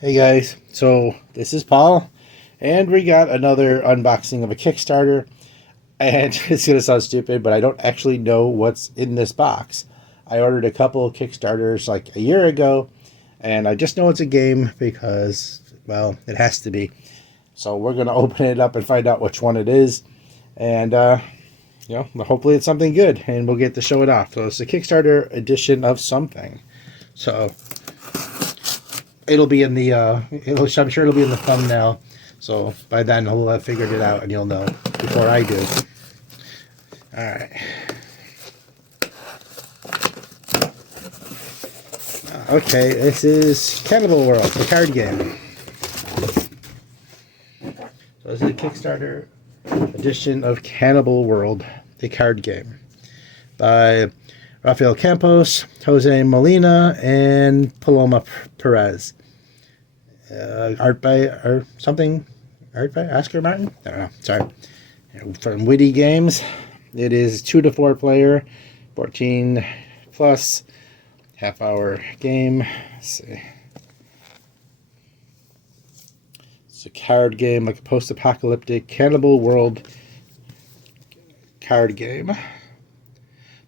Hey guys, so this is Paul, and we got another unboxing of a Kickstarter. And it's gonna sound stupid, but I don't actually know what's in this box. I ordered a couple of Kickstarters like a year ago, and I just know it's a game because, well, it has to be. So we're gonna open it up and find out which one it is, and hopefully it's something good, and we'll get to show it off. So it's a Kickstarter edition of something. So it'll be in the I'm sure it'll be in the thumbnail, so by then he'll have figured it out and you'll know before I do. All right. Okay, this is Cannibal World, the card game. So this is a Kickstarter edition of Cannibal World, the card game, by Rafael Campos, Jose Molina, and Paloma Perez. Art by Oscar Martin? I don't know. Sorry. From Witty Games. It is 2 to 4 player, 14 plus, half-hour game. Let's see. It's a card game, like a post-apocalyptic Cannibal World card game.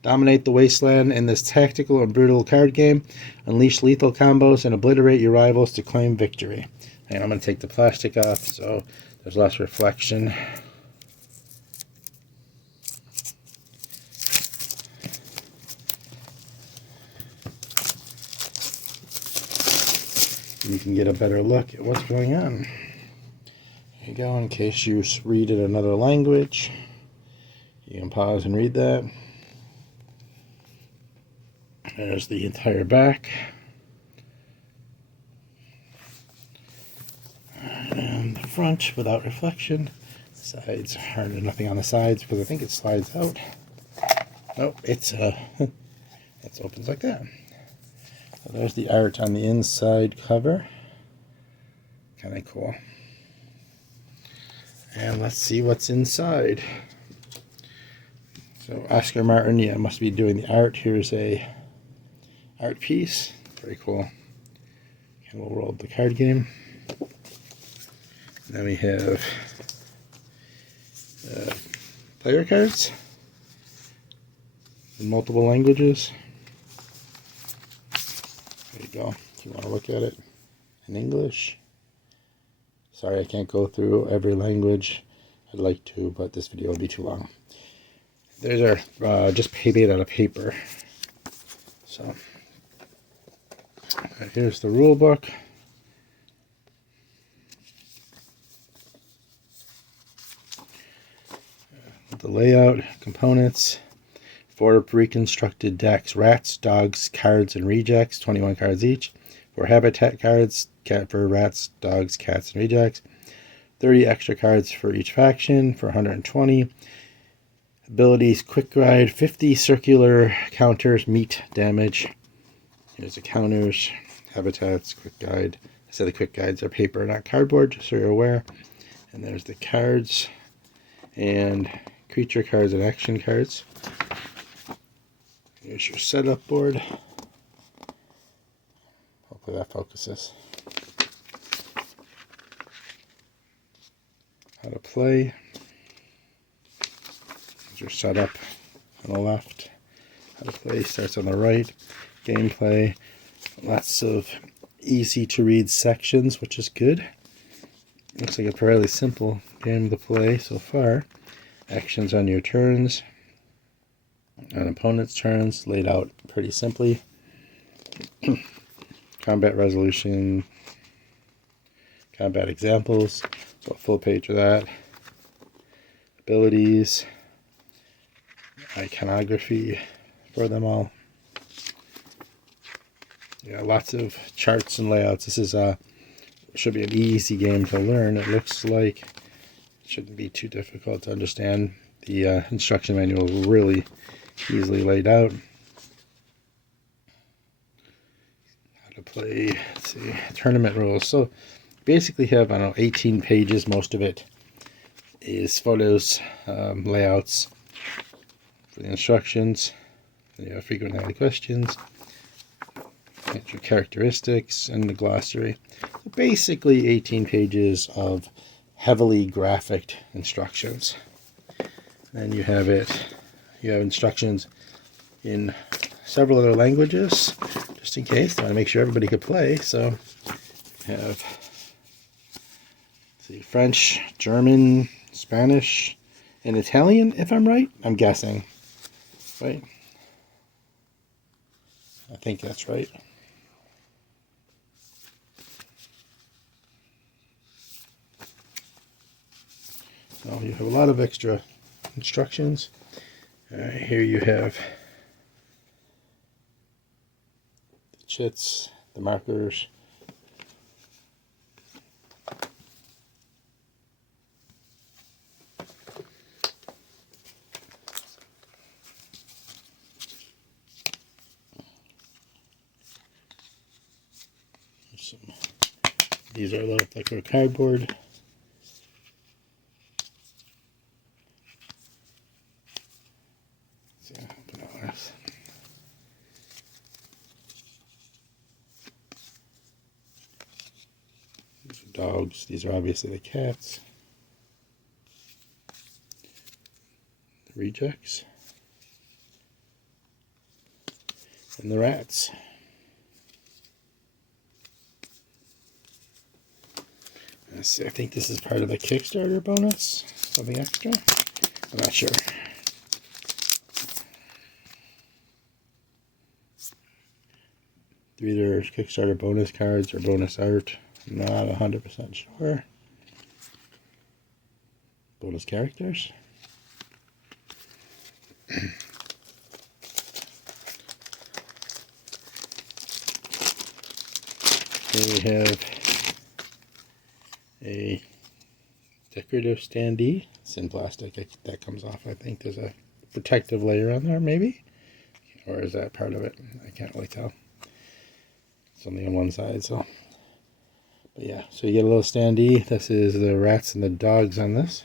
Dominate the wasteland in this tactical and brutal card game. Unleash lethal combos and obliterate your rivals to claim victory. And I'm going to take the plastic off so there's less reflection. You can get a better look at what's going on. Here you go, in case you read in another language. You can pause and read that. There's the entire back. And the front without reflection. Sides are nothing on the sides because I think it slides out. Nope, it opens like that. So there's the art on the inside cover. Kind of cool. And let's see what's inside. So Oscar Martin, yeah, must be doing the art. Here's a art piece. Very cool. Cannibal World, the card game. Then we have player cards in multiple languages. There you go. If you want to look at it in English. Sorry, I can't go through every language. I'd like to, but this video would be too long. These are just made out of paper. So here's the rule book. The layout, components, 4 reconstructed decks, rats, dogs, cards, and rejects, 21 cards each. 4 habitat cards, for rats, dogs, cats, and rejects. 30 extra cards for each faction for 120. Abilities, quick ride, 50 circular counters, meat damage. Here's the counters, habitats, quick guide. I said the quick guides are paper, not cardboard, just so you're aware. And there's the cards and creature cards and action cards. Here's your setup board. Hopefully that focuses. How to play. Here's your setup on the left. How to play starts on the right. Gameplay. Lots of easy to read sections, which is good. Looks like a fairly simple game to play so far. Actions on your turns. On opponent's turns, laid out pretty simply. Combat resolution. Combat examples. So a full page of that. Abilities. Iconography for them all. Yeah, lots of charts and layouts. This is should be an easy game to learn. It looks like it shouldn't be too difficult to understand. The instruction manual is really easily laid out. How to play, let's see, tournament rules. So basically have, I don't know, 18 pages. Most of it is photos, layouts for the instructions. Frequently asked questions. and your characteristics and the glossary. So basically 18 pages of heavily graphic instructions. Then you have instructions in several other languages, just in case. I want to make sure everybody could play. So you have French, German, Spanish, and Italian, if I'm right. I'm guessing. Right? I think that's right. So you have a lot of extra instructions. Here you have the chits, the markers, these are like a cardboard. These are dogs. These are obviously the cats. The rejects. And the rats. Let's see, I think this is part of the Kickstarter bonus. Something extra? I'm not sure. They're either Kickstarter bonus cards or bonus art. I'm not 100% sure. Bonus characters. Here we have a decorative standee. It's in plastic. That comes off. I think there's a protective layer on there, maybe? Or is that part of it? I can't really tell. It's only on one side, so. But yeah, so you get a little standee. This is the rats and the dogs on this.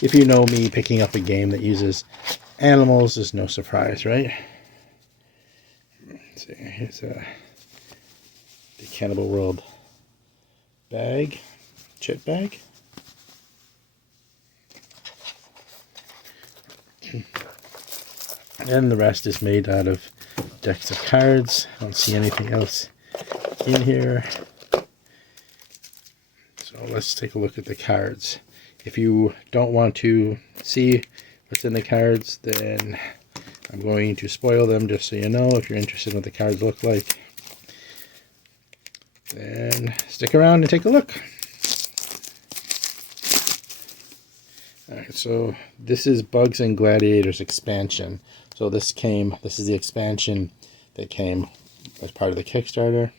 If you know me, picking up a game that uses animals is no surprise, right? Let's see, here's the Cannibal World bag, chit bag. And the rest is made out of decks of cards. I don't see anything else in here. So let's take a look at the cards. If you don't want to see what's in the cards, then I'm going to spoil them just so you know. If you're interested in what the cards look like, then stick around and take a look. Alright, so this is Bugs and Gladiators expansion. So this is the expansion that came as part of the Kickstarter.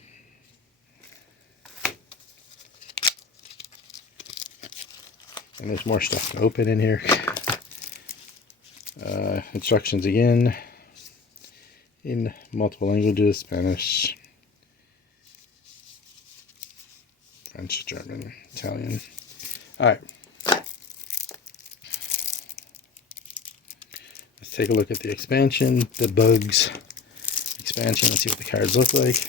And there's more stuff to open in here. Instructions again in multiple languages: Spanish, French, German, Italian. Alright. Let's take a look at the expansion, the Bugs expansion. Let's see what the cards look like.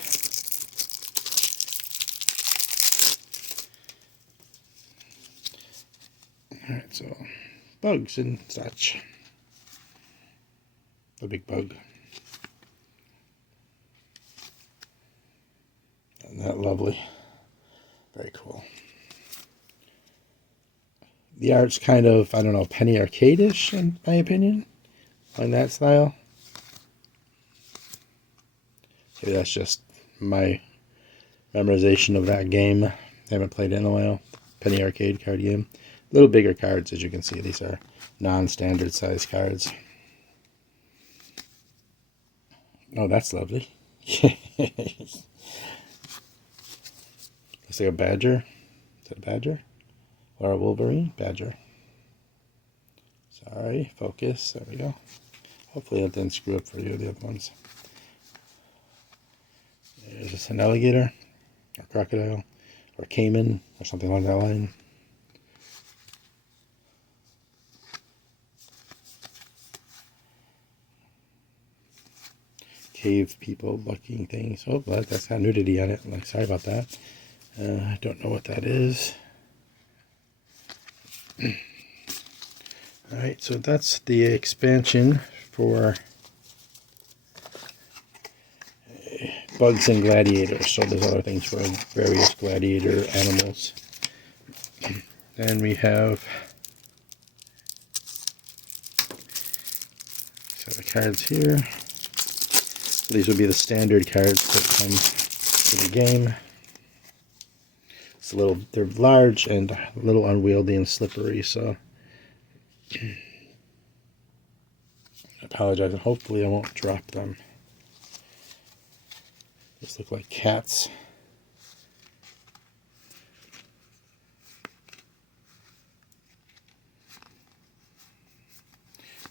Alright, so bugs and such. The big bug. Isn't that lovely? Very cool. The art's kind of, I don't know, penny arcade-ish in my opinion, on that style. Maybe that's just my memorization of that game. I haven't played it in a while. Penny arcade card game. A little bigger cards, as you can see. These are non-standard size cards. Oh, that's lovely. Looks like a badger. Is that a badger? Or a Wolverine? Badger. Sorry, focus. There we go. Hopefully it didn't screw up for you, the other ones. Is this an alligator? Or crocodile? Or caiman? Or something along that line? cave people looking things. Oh, but that's got nudity on it. Like, sorry about that. I don't know what that is. Alright, so that's the expansion for bugs and gladiators. So there's other things for various gladiator animals. Then we have a set of cards here. These would be the standard cards that come to the game. It's a little, they're large and a little unwieldy and slippery, so I apologize, and hopefully I won't drop them. These look like cats.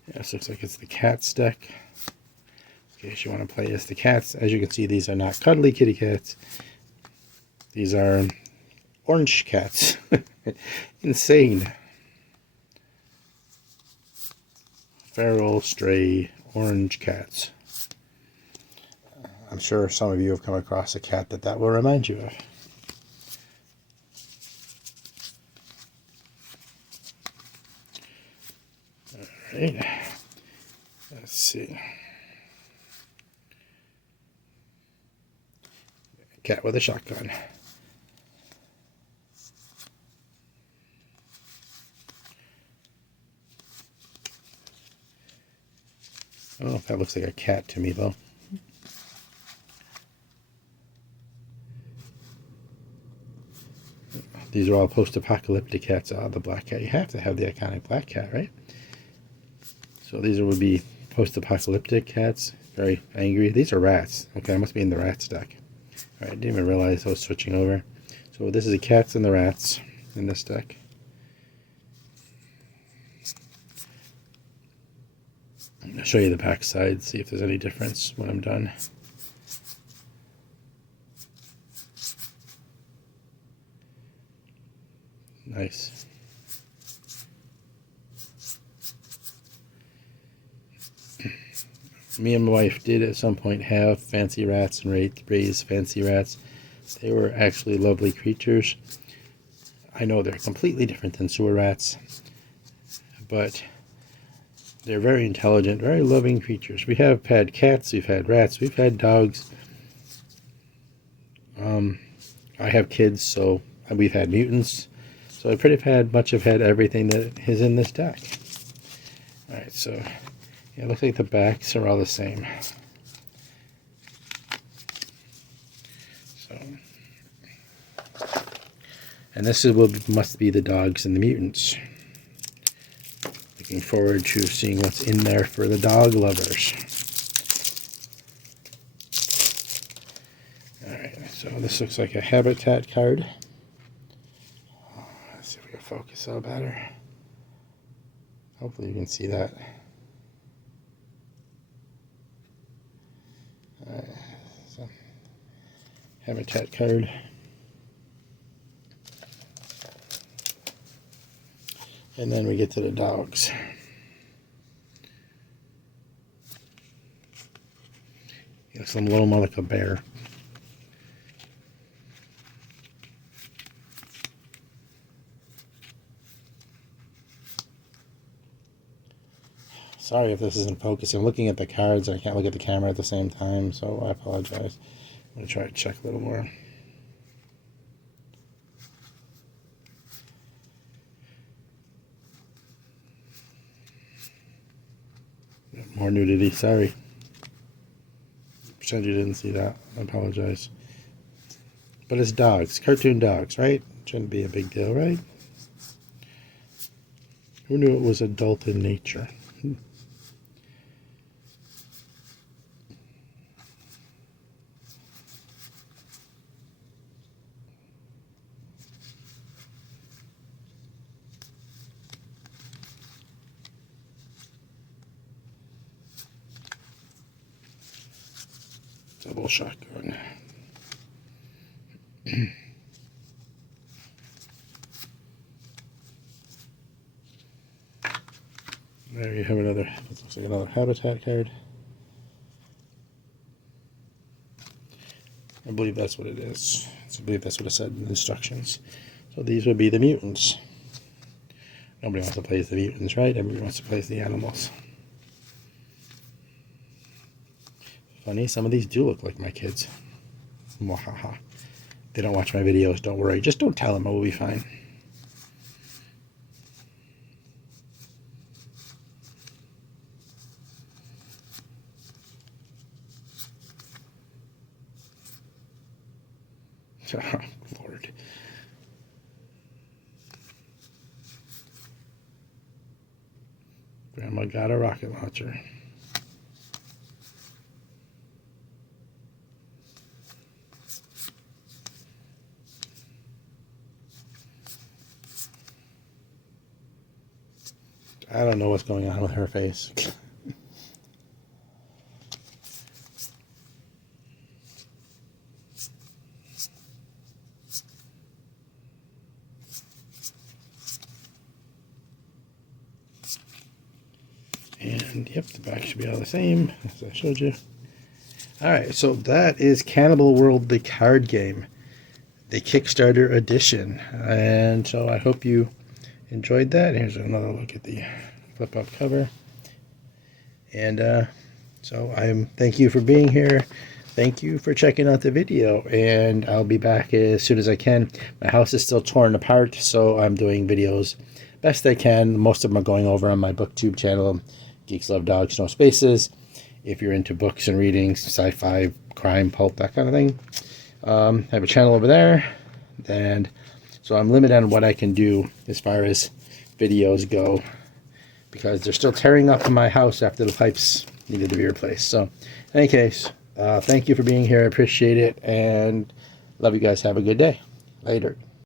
Yeah, this looks like it's the cats deck. In case you want to play as the cats. As you can see, these are not cuddly kitty cats. These are orange cats. Insane. Feral, stray, orange cats. I'm sure some of you have come across a cat that will remind you of. Alright. Let's see. Cat with a shotgun. Oh, that looks like a cat to me, though. These are all post-apocalyptic cats. The black cat. You have to have the iconic black cat, right? So these would be post-apocalyptic cats. Very angry. These are rats. Okay, I must be in the rats deck. Alright, I didn't even realize I was switching over. So this is the cats and the rats in this deck. I'll show you the back side, see if there's any difference when I'm done. Nice. Me and my wife did at some point have fancy rats and raise fancy rats. They were actually lovely creatures. I know they're completely different than sewer rats, but they're very intelligent, very loving creatures. We have had cats, we've had rats, we've had dogs. I have kids, so we've had mutants. So I pretty much have had everything that is in this deck. Alright, so yeah, it looks like the backs are all the same. So, and this must be the dogs and the mutants. Looking forward to seeing what's in there for the dog lovers. Alright, so this looks like a habitat card. Let's see if we can focus a little better. Hopefully you can see that. So, habitat card. And then we get to the dogs. He looks a little more like a bear. Sorry if this isn't focusing. I'm looking at the cards and I can't look at the camera at the same time, so I apologize. I'm going to try to check a little more. More nudity, sorry. Pretend you didn't see that. I apologize. But it's dogs, cartoon dogs, right? Shouldn't be a big deal, right? Who knew it was adult in nature? Double shotgun. There you have another, it looks like another habitat card. I believe that's what it is. I believe that's what it said in the instructions. So these would be the mutants. Nobody wants to play as the mutants, right? Everybody wants to play as the animals. Funny, some of these do look like my kids. Mwahaha. They don't watch my videos, don't worry. Just don't tell them, it will be fine. Oh, Lord. Grandma got a rocket launcher. I don't know what's going on with her face. And yep, the back should be all the same, as I showed you. Alright, so that is Cannibal World, the card game, the Kickstarter edition. And so I hope you enjoyed that. Here's another look at the flip out cover. And so thank you for being here. Thank you for checking out the video, and I'll be back as soon as I can. My house is still torn apart, so I'm doing videos best I can. Most of them are going over on my booktube channel, GeeksLoveDogs, no spaces. If you're into books and reading, sci-fi, crime, pulp, that kind of thing, I have a channel over there. And so I'm limited on what I can do as far as videos go, because they're still tearing up my house after the pipes needed to be replaced. So in any case, thank you for being here. I appreciate it, and love you guys. Have a good day. Later.